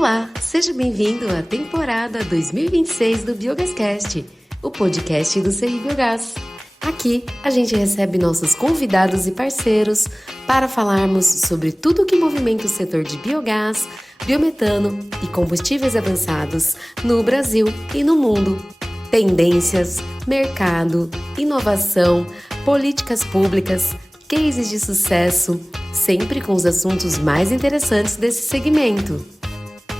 Olá, seja bem-vindo à temporada 2026 do Biogascast, o podcast do CI Biogás. Aqui a gente recebe nossos convidados e parceiros para falarmos sobre tudo o que movimenta o setor de biogás, biometano e combustíveis avançados no Brasil e no mundo. Tendências, mercado, inovação, políticas públicas, cases de sucesso, sempre com os assuntos mais interessantes desse segmento.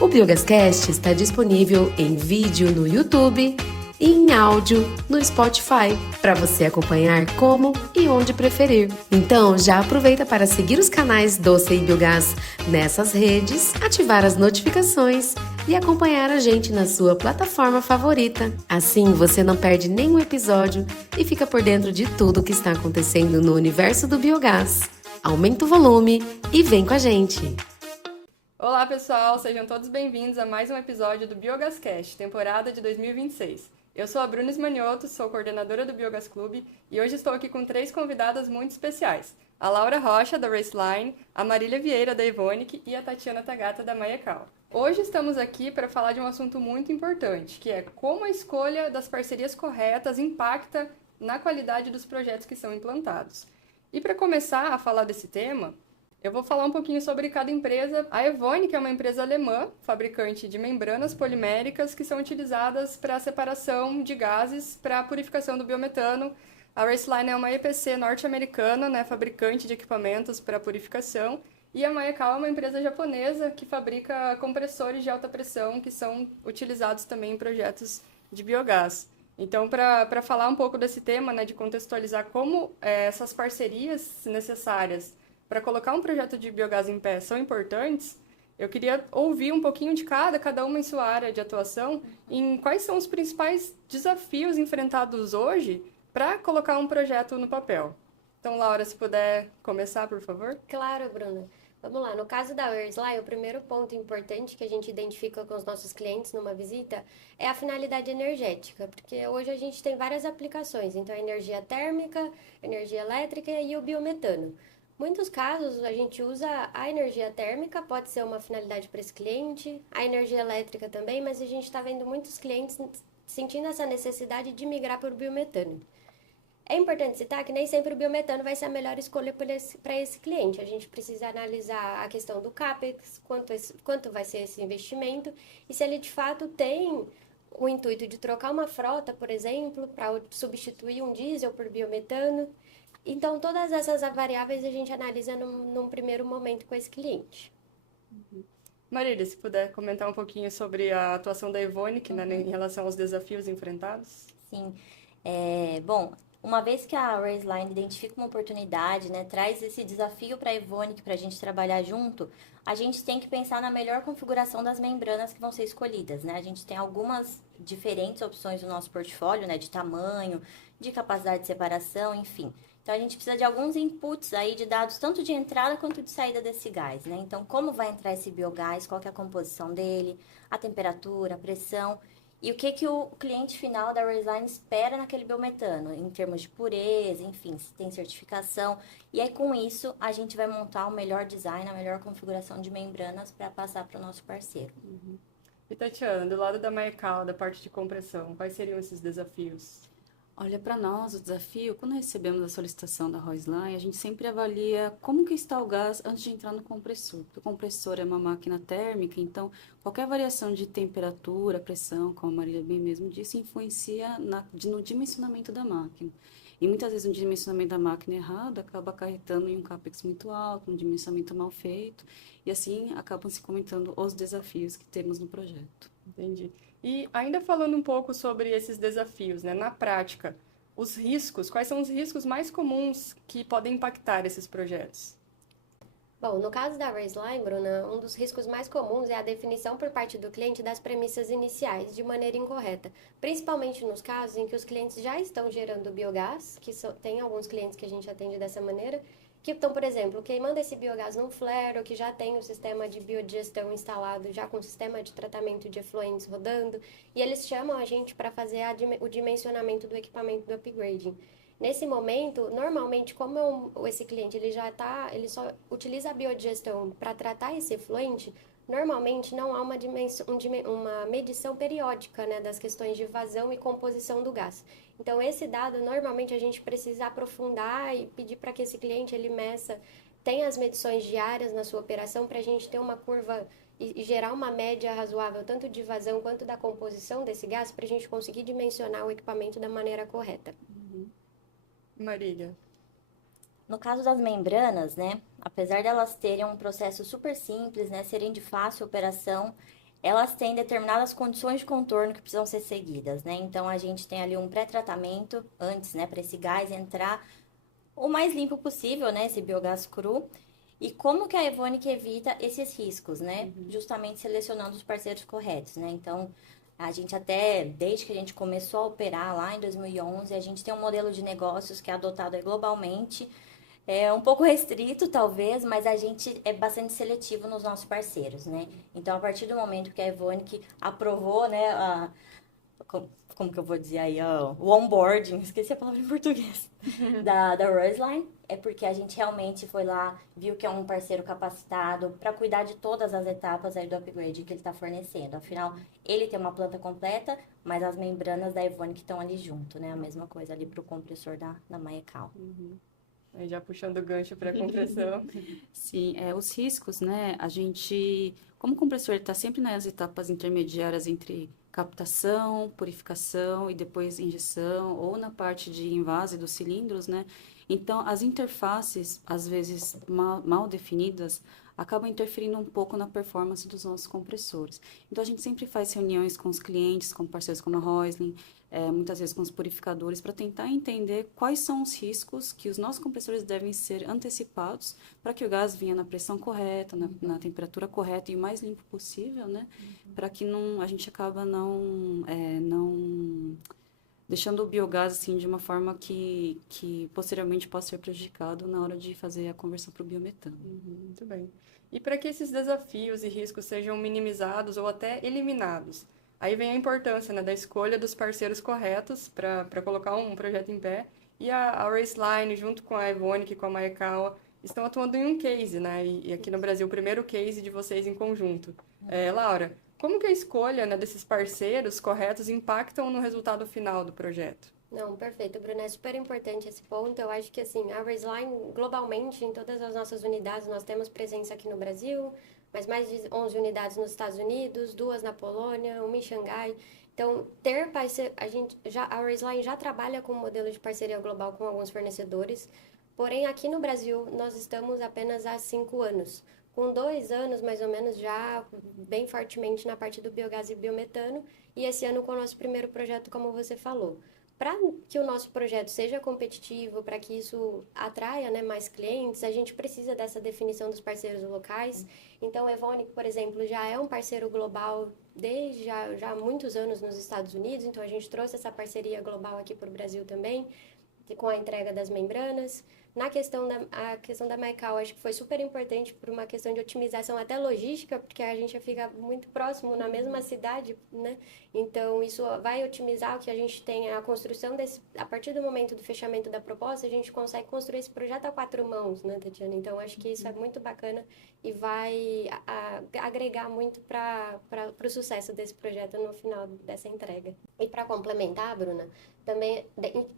O Biogascast está disponível em vídeo no YouTube e em áudio no Spotify, para você acompanhar como e onde preferir. Então, já aproveita para seguir os canais do CI Biogás nessas redes, ativar as notificações e acompanhar a gente na sua plataforma favorita. Assim, você não perde nenhum episódio e fica por dentro de tudo o que está acontecendo no universo do biogás. Aumenta o volume e vem com a gente! Olá pessoal, sejam todos bem-vindos a mais um episódio do Biogascast, temporada de 2026. Eu sou a Bruna Esmanioto, sou coordenadora do Biogas Clube e hoje estou aqui com 3 convidadas muito especiais. A Laura Rocha, da Raceline, a Marília Vieira, da Evonik e a Tatiana Tagata, da Mayecal. Hoje estamos aqui para falar de um assunto muito importante, que é como a escolha das parcerias corretas impacta na qualidade dos projetos que são implantados. E para começar a falar desse tema, eu vou falar um pouquinho sobre cada empresa. A Evonik é uma empresa alemã, fabricante de membranas poliméricas que são utilizadas para a separação de gases para a purificação do biometano. A Raceline é uma EPC norte-americana, né, fabricante de equipamentos para purificação. E a Mayecal é uma empresa japonesa que fabrica compressores de alta pressão que são utilizados também em projetos de biogás. Então, para falar um pouco desse tema, né, de contextualizar como essas parcerias necessárias para colocar um projeto de biogás em pé são importantes, eu queria ouvir um pouquinho de cada uma em sua área de atuação, em quais são os principais desafios enfrentados hoje para colocar um projeto no papel. Então, Laura, se puder começar, por favor. Claro, Bruna. Vamos lá, no caso da Raceline, o primeiro ponto importante que a gente identifica com os nossos clientes numa visita é a finalidade energética, porque hoje a gente tem várias aplicações, então a energia térmica, energia elétrica e o biometano. Muitos casos a gente usa a energia térmica, pode ser uma finalidade para esse cliente, a energia elétrica também, mas a gente está vendo muitos clientes sentindo essa necessidade de migrar para o biometano. É importante citar que nem sempre o biometano vai ser a melhor escolha para esse cliente. A gente precisa analisar a questão do CAPEX, quanto vai ser esse investimento, e se ele de fato tem o intuito de trocar uma frota, por exemplo, para substituir um diesel por biometano. Então, todas essas variáveis a gente analisa num primeiro momento com esse cliente. Marília, se puder comentar um pouquinho sobre a atuação da Evonik, né, em relação aos desafios enfrentados. Sim. Bom, uma vez que a Raceline identifica uma oportunidade, né, traz esse desafio para a Evonik para a gente trabalhar junto, a gente tem que pensar na melhor configuração das membranas que vão ser escolhidas, né? A gente tem algumas diferentes opções no nosso portfólio, né, de tamanho, de capacidade de separação, enfim. Então, a gente precisa de alguns inputs aí de dados, tanto de entrada quanto de saída desse gás, né? Então, como vai entrar esse biogás, qual que é a composição dele, a temperatura, a pressão, e o que o cliente final da Raceline espera naquele biometano, em termos de pureza, enfim, se tem certificação. E aí, com isso, a gente vai montar o melhor design, a melhor configuração de membranas para passar para o nosso parceiro. E Tatiana, do lado da Mayecal, da parte de compressão, quais seriam esses desafios? Olha, para nós, o desafio, quando recebemos a solicitação da Raceline, a gente sempre avalia como que está o gás antes de entrar no compressor. Porque o compressor é uma máquina térmica, então qualquer variação de temperatura, pressão, como a Marília bem mesmo disse, influencia no dimensionamento da máquina. E muitas vezes o dimensionamento da máquina errado acaba acarretando em um CAPEX muito alto, um dimensionamento mal feito, e assim acabam se comentando os desafios que temos no projeto. Entendi. E ainda falando um pouco sobre esses desafios, né, na prática, os riscos, quais são os riscos mais comuns que podem impactar esses projetos? Bom, no caso da Raceline, Bruna, um dos riscos mais comuns é a definição por parte do cliente das premissas iniciais de maneira incorreta, principalmente nos casos em que os clientes já estão gerando biogás, tem alguns clientes que a gente atende dessa maneira, que estão, por exemplo, queimando esse biogás num flare, ou que já tem o sistema de biodigestão instalado, já com o sistema de tratamento de efluentes rodando, e eles chamam a gente para fazer o dimensionamento do equipamento do upgrading. Nesse momento, normalmente, como esse cliente ele só utiliza a biodigestão para tratar esse efluente, normalmente não há uma medição periódica, né, das questões de vazão e composição do gás. Então, esse dado, normalmente, a gente precisa aprofundar e pedir para que esse cliente, ele meça, tenha as medições diárias na sua operação, para a gente ter uma curva e gerar uma média razoável, tanto de vazão quanto da composição desse gás, para a gente conseguir dimensionar o equipamento da maneira correta. Marília. No caso das membranas, né, apesar de elas terem um processo super simples, né, serem de fácil operação, elas têm determinadas condições de contorno que precisam ser seguidas, né? Então, a gente tem ali um pré-tratamento antes, né, para esse gás entrar o mais limpo possível, né, esse biogás cru. E como que a Evonik evita esses riscos, né? Justamente selecionando os parceiros corretos, né? Então, a gente até, desde que a gente começou a operar lá em 2011, a gente tem um modelo de negócios que é adotado globalmente. É um pouco restrito, talvez, mas a gente é bastante seletivo nos nossos parceiros, né? Então, a partir do momento que a Evonik aprovou, né, como que eu vou dizer aí, o onboarding, esqueci a palavra em português, da Roseline, é porque a gente realmente foi lá, viu que é um parceiro capacitado para cuidar de todas as etapas aí do upgrade que ele está fornecendo. Afinal, ele tem uma planta completa, mas as membranas da Evonik estão ali junto, né? A mesma coisa ali para o compressor da Maekaw. Aí já puxando o gancho para a compressão. Sim, os riscos, né? A gente, como o compressor está sempre nas etapas intermediárias entre captação, purificação e depois injeção, ou na parte de invase dos cilindros, né? Então, as interfaces, às vezes mal definidas, acabam interferindo um pouco na performance dos nossos compressores. Então, a gente sempre faz reuniões com os clientes, com parceiros como a Roslin, muitas vezes com os purificadores, para tentar entender quais são os riscos que os nossos compressores devem ser antecipados para que o gás venha na pressão correta, na temperatura correta e o mais limpo possível, né? Para que a gente acaba não deixando o biogás assim, de uma forma que posteriormente possa ser prejudicado na hora de fazer a conversão para o biometano. Muito bem. E para que esses desafios e riscos sejam minimizados ou até eliminados? Aí vem a importância, né, da escolha dos parceiros corretos para colocar um projeto em pé. E a Raceline, junto com a Evonik e com a Maekaw, estão atuando em um case, né? E aqui no Brasil, o primeiro case de vocês em conjunto. Laura, como que a escolha, né, desses parceiros corretos impactam no resultado final do projeto? Não, perfeito, Bruna. É super importante esse ponto. Eu acho que, assim, a Raceline, globalmente, em todas as nossas unidades, nós temos presença aqui no Brasil, mas mais de 11 unidades nos Estados Unidos, 2 na Polônia, 1 em Xangai. Então, ter parceiro, a Raceline já trabalha com um modelo de parceria global com alguns fornecedores, porém, aqui no Brasil, nós estamos apenas há 5 anos, com 2 anos, mais ou menos, já bem fortemente na parte do biogás e biometano, e esse ano com o nosso primeiro projeto, como você falou. Para que o nosso projeto seja competitivo, para que isso atraia, né, mais clientes, a gente precisa dessa definição dos parceiros locais. Então, a Evonik, por exemplo, já é um parceiro global desde já há muitos anos nos Estados Unidos, então a gente trouxe essa parceria global aqui para o Brasil também, com a entrega das membranas. Na questão da Maekaw, acho que foi super importante por uma questão de otimização até logística, porque a gente fica muito próximo na mesma cidade, né? Então, isso vai otimizar o que a gente tem, a construção a partir do momento do fechamento da proposta, a gente consegue construir esse projeto a 4 mãos, né, Tatiana? Então, acho que isso é muito bacana e vai agregar muito para o sucesso desse projeto no final dessa entrega. E para complementar, Bruna, também,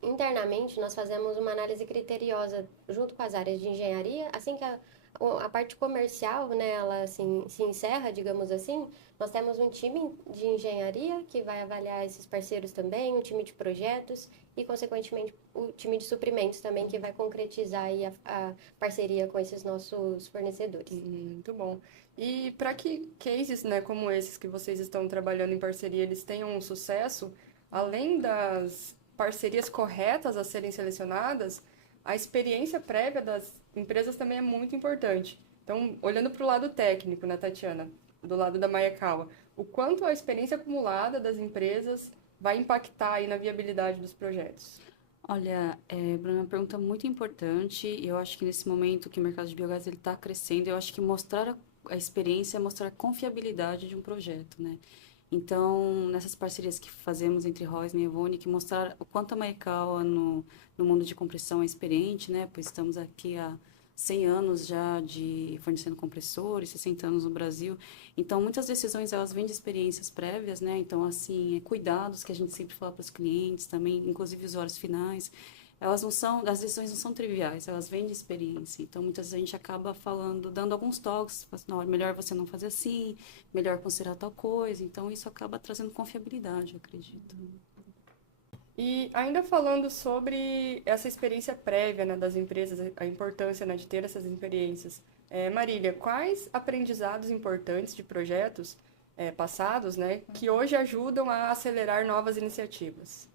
internamente, nós fazemos uma análise criteriosa junto com as áreas de engenharia. Assim que a parte comercial, né, ela assim, se encerra, digamos assim, nós temos um time de engenharia que vai avaliar esses parceiros também, um time de projetos e, consequentemente, o time de suprimentos também, que vai concretizar aí a parceria com esses nossos fornecedores. Muito bom. E para que cases, né, como esses que vocês estão trabalhando em parceria, eles tenham um sucesso, além das parcerias corretas a serem selecionadas, a experiência prévia das empresas também é muito importante. Então, olhando para o lado técnico, né, Tatiana, do lado da Maekaw, o quanto a experiência acumulada das empresas vai impactar aí na viabilidade dos projetos? Olha, Bruna, uma pergunta muito importante. Eu acho que nesse momento que o mercado de biogás está crescendo, eu acho que mostrar a experiência é mostrar a confiabilidade de um projeto, né? Então, nessas parcerias que fazemos entre Roslin e Evonik, mostrar o quanto a Maekaw no mundo de compressão é experiente, né? Pois estamos aqui há 100 anos já de fornecendo compressores, 60 anos no Brasil. Então, muitas decisões, elas vêm de experiências prévias, né? Então, assim, cuidados que a gente sempre fala para os clientes também, inclusive usuários finais. Elas não são, as decisões não são triviais, elas vêm de experiência. Então, muitas vezes a gente acaba falando, dando alguns toques, não, é melhor você não fazer assim, melhor considerar tal coisa. Então, isso acaba trazendo confiabilidade, eu acredito. E ainda falando sobre essa experiência prévia, né, das empresas, a importância, né, de ter essas experiências. Marília, quais aprendizados importantes de projetos passados, né, que hoje ajudam a acelerar novas iniciativas?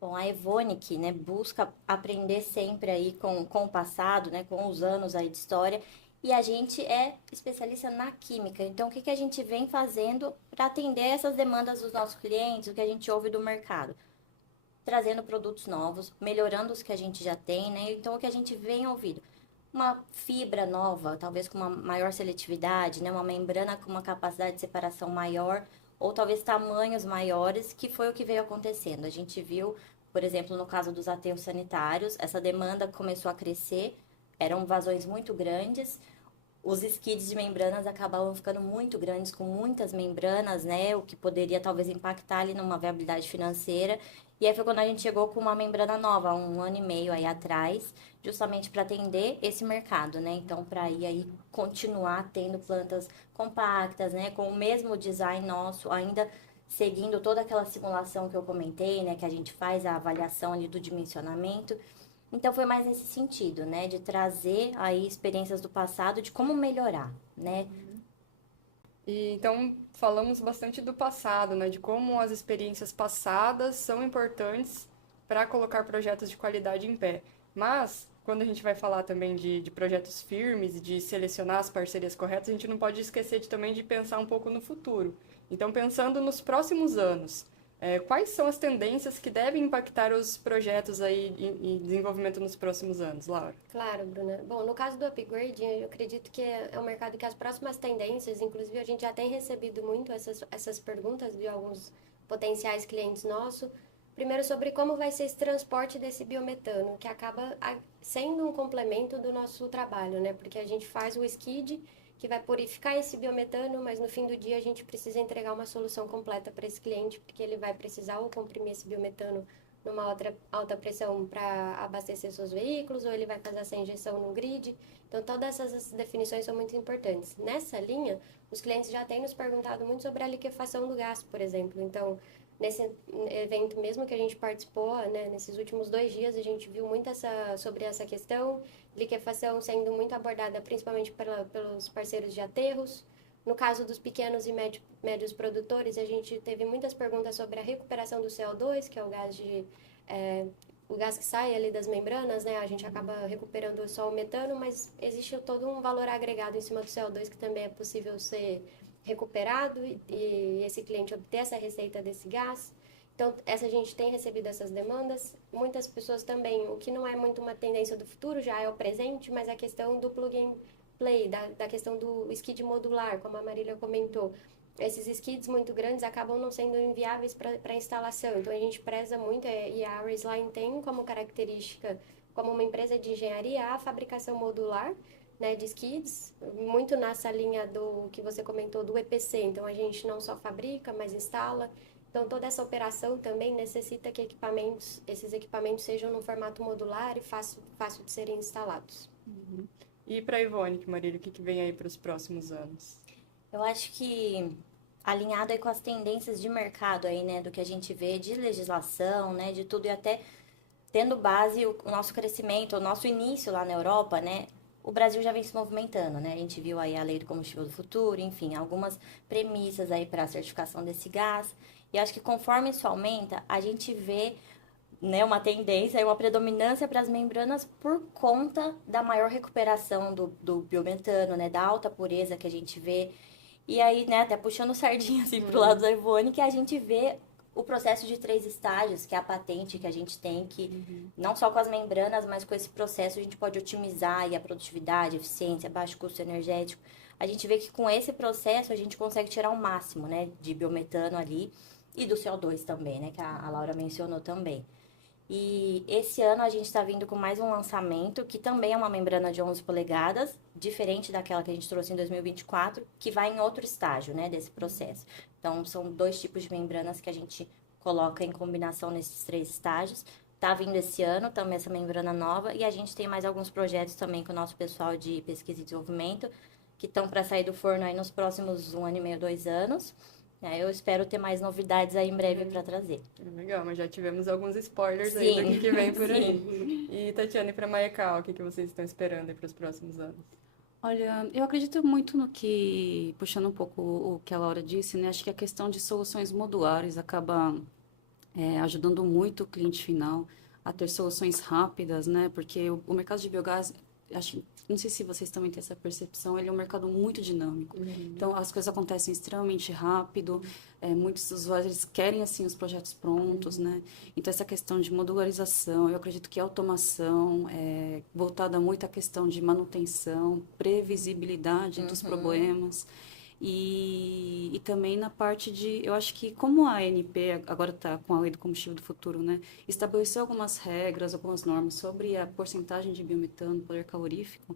Bom, a Evonik, né, busca aprender sempre aí com o passado, né, com os anos aí de história, e a gente é especialista na química. Então, o que que a gente vem fazendo para atender essas demandas dos nossos clientes, o que a gente ouve do mercado? Trazendo produtos novos, melhorando os que a gente já tem, né? Então, o que a gente vem ouvindo? Uma fibra nova, talvez com uma maior seletividade, né? Uma membrana com uma capacidade de separação maior, ou talvez tamanhos maiores, que foi o que veio acontecendo. A gente viu, por exemplo, no caso dos aterros sanitários, essa demanda começou a crescer, eram vazões muito grandes, os skids de membranas acabavam ficando muito grandes, com muitas membranas, né? O que poderia talvez impactar ali numa viabilidade financeira. E aí foi quando a gente chegou com uma membrana nova, 1 ano e meio aí atrás, justamente para atender esse mercado, né? Então, para ir aí continuar tendo plantas compactas, né? Com o mesmo design nosso, ainda seguindo toda aquela simulação que eu comentei, né? Que a gente faz a avaliação ali do dimensionamento. Então, foi mais nesse sentido, né? De trazer aí experiências do passado, de como melhorar, né? E então falamos bastante do passado, né, de como as experiências passadas são importantes para colocar projetos de qualidade em pé. Mas quando a gente vai falar também de projetos firmes e de selecionar as parcerias corretas, a gente não pode esquecer também de pensar um pouco no futuro. Então, pensando nos próximos anos, quais são as tendências que devem impactar os projetos aí em desenvolvimento nos próximos anos, Laura? Claro, Bruna. Bom, no caso do upgrade, eu acredito que é um mercado que as próximas tendências, inclusive a gente já tem recebido muito essas perguntas de alguns potenciais clientes nossos. Primeiro, sobre como vai ser esse transporte desse biometano, que acaba sendo um complemento do nosso trabalho, né? Porque a gente faz o skid, que vai purificar esse biometano, mas no fim do dia a gente precisa entregar uma solução completa para esse cliente, porque ele vai precisar ou comprimir esse biometano numa outra alta pressão para abastecer seus veículos, ou ele vai fazer essa injeção no grid. Então, todas essas definições são muito importantes. Nessa linha, os clientes já têm nos perguntado muito sobre a liquefação do gás, por exemplo. Então, nesse evento mesmo que a gente participou, né, nesses últimos 2 dias, a gente viu muito sobre essa questão, liquefação sendo muito abordada principalmente pelos parceiros de aterros. No caso dos pequenos e médios produtores, a gente teve muitas perguntas sobre a recuperação do CO2, que é o gás que sai ali das membranas, né? A gente acaba recuperando só o metano, mas existe todo um valor agregado em cima do CO2 que também é possível ser recuperado e esse cliente obter essa receita desse gás. Então, a gente tem recebido essas demandas. Muitas pessoas também, o que não é muito uma tendência do futuro, já é o presente, mas a questão do plug-in play, da questão do skid modular, como a Marília comentou. Esses skids muito grandes acabam não sendo inviáveis para instalação, então a gente preza muito, e a Raceline tem como característica, como uma empresa de engenharia, a fabricação modular, né, de skids, muito nessa linha do que você comentou do EPC, então a gente não só fabrica, mas instala. Então toda essa operação também necessita que esses equipamentos sejam no formato modular e fácil de serem instalados. Uhum. E para a Evonik, Marília, o que vem aí para os próximos anos? Eu acho que alinhado aí com as tendências de mercado aí, né, do que a gente vê de legislação, né, de tudo, e até tendo base o nosso crescimento, o nosso início lá na Europa, né, o Brasil já vem se movimentando, né, a gente viu aí a Lei do Combustível do Futuro, enfim, algumas premissas aí para a certificação desse gás, e acho que conforme isso aumenta, a gente vê, né, uma tendência, uma predominância para as membranas por conta da maior recuperação do biometano, né, da alta pureza que a gente vê. E aí, né, até puxando sardinha assim pro lado da Evonik, que a gente vê o processo de 3 estágios, que é a patente que a gente tem, que não só com as membranas, mas com esse processo a gente pode otimizar aí a produtividade, a eficiência, baixo custo energético. A gente vê que com esse processo a gente consegue tirar o máximo, né, de biometano ali e do CO2 também, né, que a Laura mencionou também. E esse ano a gente está vindo com mais um lançamento, que também é uma membrana de 11 polegadas, diferente daquela que a gente trouxe em 2024, que vai em outro estágio, né, desse processo. Então, são 2 tipos de membranas que a gente coloca em combinação nesses 3 estágios. Tá vindo esse ano também essa membrana nova, e a gente tem mais alguns projetos também com o nosso pessoal de pesquisa e desenvolvimento, que estão para sair do forno aí nos próximos 1 ano e meio, 2 anos. Eu espero ter mais novidades aí em breve para trazer. Legal, mas já tivemos alguns spoilers aí Sim, do que vem por sim. aí. E Tatiana, e para Maia-Cal, o que vocês estão esperando aí para os próximos anos? Olha, eu acredito muito no que, puxando um pouco o que a Laura disse, né? Acho que a questão de soluções modulares acaba ajudando muito o cliente final a ter soluções rápidas, né? Porque o mercado de biogás, não sei se vocês também têm essa percepção, ele é um mercado muito dinâmico. Então, as coisas acontecem extremamente rápido, muitos usuários eles querem, assim, os projetos prontos, né? Então, essa questão de modularização, eu acredito que a automação, voltada muito à questão de manutenção, previsibilidade dos problemas, e também na parte de, eu acho que como a ANP agora está com a Lei do Combustível do Futuro, né, estabeleceu algumas regras, algumas normas sobre a porcentagem de biometano, poder calorífico,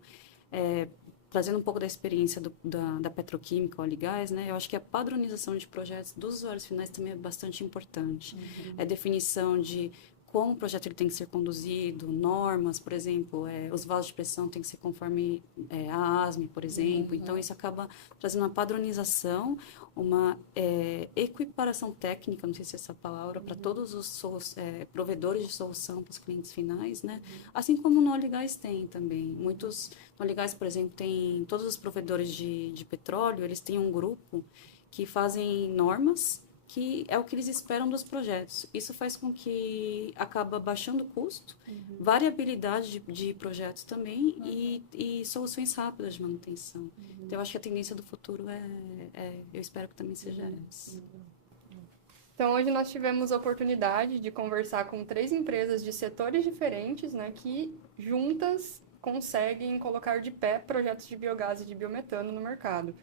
trazendo um pouco da experiência da petroquímica, óleo e gás, né, eu acho que a padronização de projetos dos usuários finais também é bastante importante. A definição de como o projeto ele tem que ser conduzido, normas, por exemplo, os vasos de pressão têm que ser conforme a ASME, por exemplo. Então, isso acaba trazendo uma padronização, uma equiparação técnica, não sei se é essa palavra, para todos os provedores de solução para os clientes finais, né? Assim como no óleo e gás tem também. Muitos, no óleo e gás, por exemplo, tem todos os provedores de petróleo, eles têm um grupo que fazem normas, que é o que eles esperam dos projetos. Isso faz com que acaba baixando o custo, variabilidade de projetos também e soluções rápidas de manutenção. Então, eu acho que a tendência do futuro eu espero que também seja essa. Então, hoje nós tivemos a oportunidade de conversar com 3 empresas de setores diferentes, né, que juntas conseguem colocar de pé projetos de biogás e de biometano no mercado.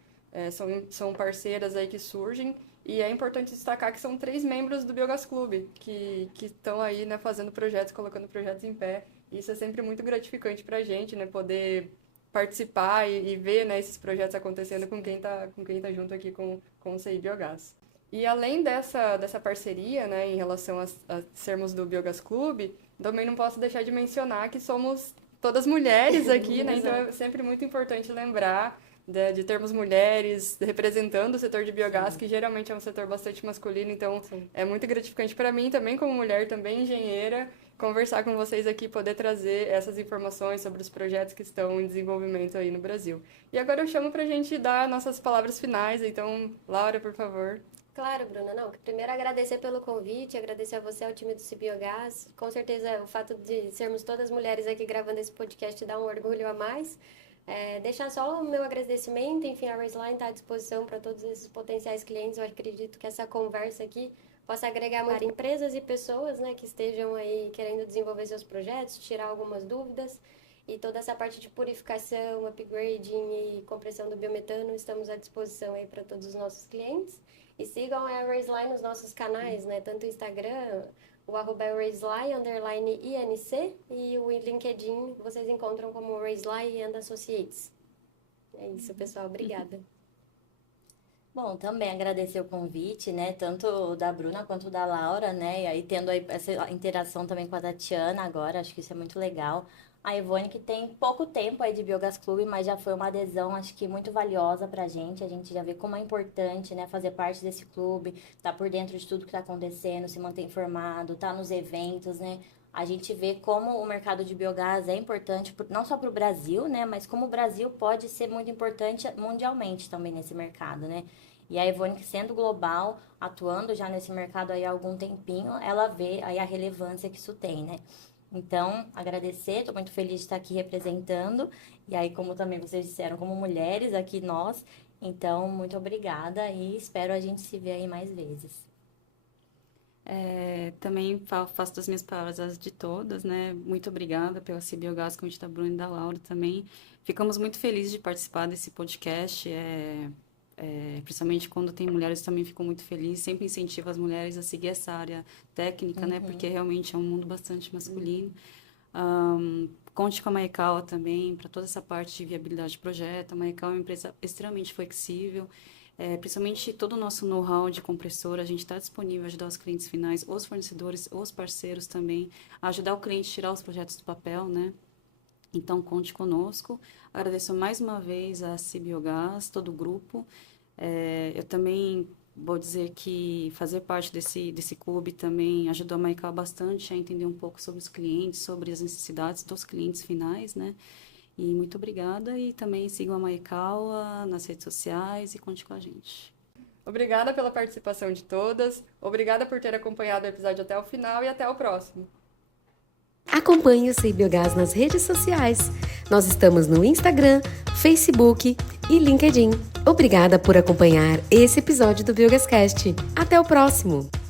São parceiras aí que surgem. E é importante destacar que são 3 membros do Biogás Clube que estão aí, né, fazendo projetos, colocando projetos em pé. E isso é sempre muito gratificante para a gente, né, poder participar e ver, né, esses projetos acontecendo com quem tá junto aqui com o CI Biogás. E além dessa parceria, né, em relação a sermos do Biogás Clube, também não posso deixar de mencionar que somos todas mulheres aqui, né, então é sempre muito importante lembrar de termos mulheres representando o setor de biogás, que geralmente é um setor bastante masculino, então é muito gratificante para mim também como mulher, também engenheira, conversar com vocês aqui, poder trazer essas informações sobre os projetos que estão em desenvolvimento aí no Brasil. E agora eu chamo para a gente dar nossas palavras finais, então, Laura, por favor. Claro, Bruna. Não, primeiro agradecer pelo convite, agradecer a você, ao time do Cibiogás. Com certeza o fato de sermos todas mulheres aqui gravando esse podcast dá um orgulho a mais. Deixar só o meu agradecimento, enfim, a Raceline está à disposição para todos esses potenciais clientes. Eu acredito que essa conversa aqui possa agregar muito empresas e pessoas, né, que estejam aí querendo desenvolver seus projetos, tirar algumas dúvidas. E toda essa parte de purificação, upgrading e compressão do biometano, estamos à disposição aí para todos os nossos clientes. E sigam a Raceline nos nossos canais, né, tanto o Instagram, o @Raceline_INC e o LinkedIn vocês encontram como Raceline and Associates. É isso, pessoal. Obrigada. Bom, também agradecer o convite, né, tanto da Bruna quanto da Laura, né, e aí tendo aí essa interação também com a Tatiana agora, acho que isso é muito legal. A Ivone, que tem pouco tempo aí de Biogás Clube, mas já foi uma adesão, acho que muito valiosa pra gente. A gente já vê como é importante, né, fazer parte desse clube, estar por dentro de tudo que está acontecendo, se manter informado, estar nos eventos, né. A gente vê como o mercado de biogás é importante, não só para o Brasil, né, mas como o Brasil pode ser muito importante mundialmente também nesse mercado, né. E a Evonik, sendo global, atuando já nesse mercado aí há algum tempinho, ela vê aí a relevância que isso tem, né. Então, agradecer, estou muito feliz de estar aqui representando, e aí, como também vocês disseram, como mulheres aqui nós, então, muito obrigada e espero a gente se ver aí mais vezes. Também faço das minhas palavras as de todas, né? Muito obrigada pela Cibiogás, convite da Bruna e da Laura também. Ficamos muito felizes de participar desse podcast. Principalmente quando tem mulheres, também fico muito feliz. Sempre incentivo as mulheres a seguir essa área técnica, né? Porque realmente é um mundo bastante masculino. Conte com a Maekawa também para toda essa parte de viabilidade de projeto. A Maekawa é uma empresa extremamente flexível. Principalmente todo o nosso know-how de compressora, a gente está disponível a ajudar os clientes finais, os fornecedores, os parceiros também, a ajudar o cliente a tirar os projetos do papel, né? Então, conte conosco. Agradeço mais uma vez a Cibiogás, todo o grupo. Eu também vou dizer que fazer parte desse clube também ajudou a Maekawa bastante a entender um pouco sobre os clientes, sobre as necessidades dos clientes finais, né? E muito obrigada, e também sigam a Maekawa nas redes sociais e conte com a gente. Obrigada pela participação de todas, obrigada por ter acompanhado o episódio até o final e até o próximo. Acompanhe o Sei Biogás nas redes sociais. Nós estamos no Instagram, Facebook e LinkedIn. Obrigada por acompanhar esse episódio do Biogascast. Até o próximo!